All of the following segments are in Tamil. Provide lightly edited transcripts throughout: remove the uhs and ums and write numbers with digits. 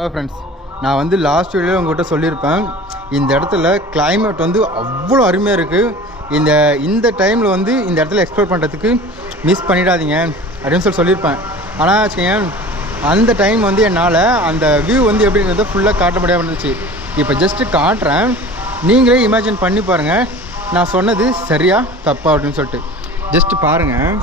ஹலோ ஃப்ரெண்ட்ஸ், நான் வந்து லாஸ்ட் வீடியோவில் உங்கள்கிட்ட சொல்லியிருப்பேன், இந்த இடத்துல கிளைமேட் வந்து அவ்வளோ அருமையாக இருக்குது. இந்த டைமில் வந்து இந்த இடத்துல எக்ஸ்ப்ளோர் பண்ணுறதுக்கு மிஸ் பண்ணிடாதீங்க அப்படின்னு சொல்லியிருப்பேன். ஆனால் வச்சுக்கோங்க, அந்த டைம் வந்து என்னால் அந்த வியூ வந்து எப்படிங்கிறத ஃபுல்லாக காட்ட முடியாமல் இருந்துச்சு. இப்போ ஜஸ்ட்டு காட்டுறேன், நீங்களே இமேஜின் பண்ணி பாருங்கள் நான் சொன்னது சரியா தப்பா அப்படின்னு சொல்லிட்டு. ஜஸ்ட்டு பாருங்கள்.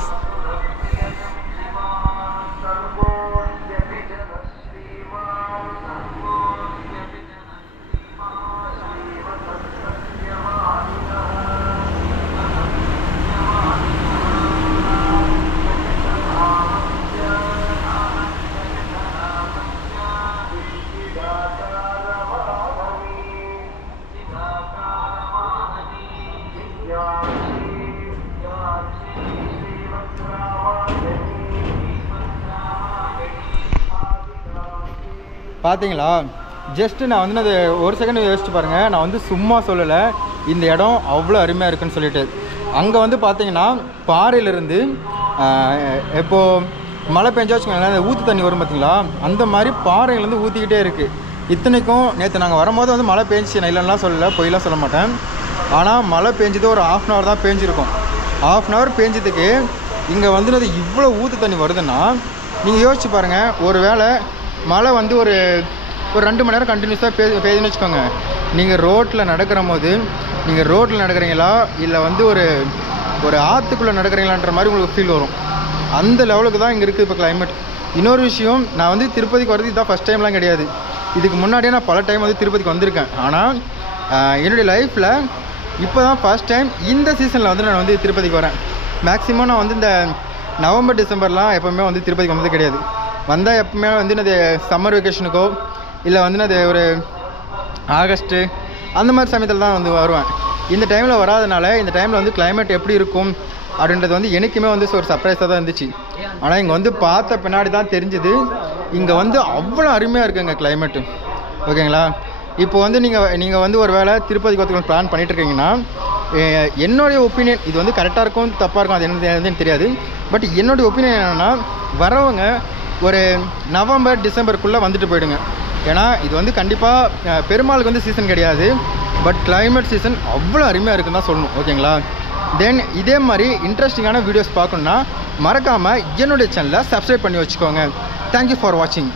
பார்த்தீங்களா, ஜஸ்ட்டு நான் வந்து அது ஒரு செகண்ட் யோசிச்சு பாருங்கள். நான் வந்து சும்மா சொல்லலை, இந்த இடம் அவ்வளோ அருமையாக இருக்குன்னு சொல்லிட்டு. அங்கே வந்து பார்த்தீங்கன்னா பாறையிலேருந்து இப்போது மழை பெஞ்சா வச்சுக்கோங்களேன், அந்த ஊற்று தண்ணி வரும் பார்த்தீங்களா, அந்த மாதிரி பாறையிலேருந்து ஊற்றிக்கிட்டே இருக்குது. இத்தனைக்கும் நேற்று நாங்கள் வரும்போது வந்து மழை பெஞ்சிச்சு, நான் இல்லைன்னா சொல்லலை, பொய்லாம் சொல்ல மாட்டேன். ஆனால் மழை பெஞ்சது ஒரு 1/2 hour தான் பெஞ்சிருக்கும். 1/2 hour பெஞ்சதுக்கு இங்கே வந்து அது இவ்வளோ ஊற்று தண்ணி வருதுன்னா நீங்கள் யோசிச்சு பாருங்கள். ஒரு வேளை மழை வந்து ஒரு 2 மணி நேரம் கண்டினியூஸாக பெய்யுதுன்னு வச்சுக்கோங்க, நீங்கள் ரோட்டில் நடக்கிறீங்களா இல்லை வந்து ஒரு ஆற்றுக்குள்ளே நடக்கிறீங்களான்ற மாதிரி உங்களுக்கு ஃபீல் வரும். அந்த லெவலுக்கு தான் இங்கே இருக்குது இப்போ கிளைமேட். இன்னொரு விஷயம், நான் வந்து திருப்பதிக்கு வரது இதுதான் ஃபஸ்ட் டைம்லாம் கிடையாது. இதுக்கு முன்னாடியே நான் பல டைம் வந்து திருப்பதிக்கு வந்திருக்கேன். ஆனால் என்னுடைய லைஃப்பில் இப்போ தான் ஃபஸ்ட் டைம் இந்த சீசனில் வந்து நான் வந்து திருப்பதிக்கு வரேன். மேக்ஸிமம் நான் வந்து இந்த நவம்பர் டிசம்பர்லாம் எப்போவுமே வந்து திருப்பதிக்கு வந்தது கிடையாது. வந்தால் எப்பவுமே வந்து அது சம்மர் வெக்கேஷனுக்கோ இல்லை வந்து அது ஒரு ஆகஸ்ட்டு அந்த மாதிரி சமயத்தில் தான் வந்து வருவேன். இந்த டைமில் வராதனால இந்த டைமில் வந்து கிளைமேட் எப்படி இருக்கும் அப்படின்றது வந்து எனக்குமே வந்து ஒரு சர்ப்ரைஸாக தான் இருந்துச்சு. ஆனால் இங்கே வந்து பார்த்த பின்னாடி தான் தெரிஞ்சுது, இங்கே வந்து அவ்வளோ அருமையாக இருக்குங்க கிளைமேட்டு. ஓகேங்களா? இப்போ வந்து நீங்கள் வந்து ஒரு வேளை திருப்பதிக்கு வரதுக்கு பிளான் பண்ணிகிட்ருக்கீங்கன்னா, என்னுடைய ஒப்பீனியன், இது வந்து கரெக்டாக இருக்கும் தப்பாக இருக்கும் அது என்னன்னு தெரியாது, பட் என்னுடைய ஒப்பீனியன் என்னென்னா, வரவங்க ஒரு நவம்பர் டிசம்பருக்குள்ளே வந்துட்டு போயிடுங்க. ஏன்னா இது வந்து கண்டிப்பாக பெருமாளுக்கு வந்து சீசன் கிடையாது, பட் கிளைமேட் சீசன் அவ்வளோ அருமையாக இருக்குன்னு தான் சொல்லணும். ஓகேங்களா? தென் இதே மாதிரி இன்ட்ரெஸ்டிங்கான வீடியோஸ் பார்க்கணுன்னா மறக்காமல் என்னுடைய சேனலை சப்ஸ்கிரைப் பண்ணி வச்சுக்கோங்க. தேங்க்யூ ஃபார் வாட்சிங்.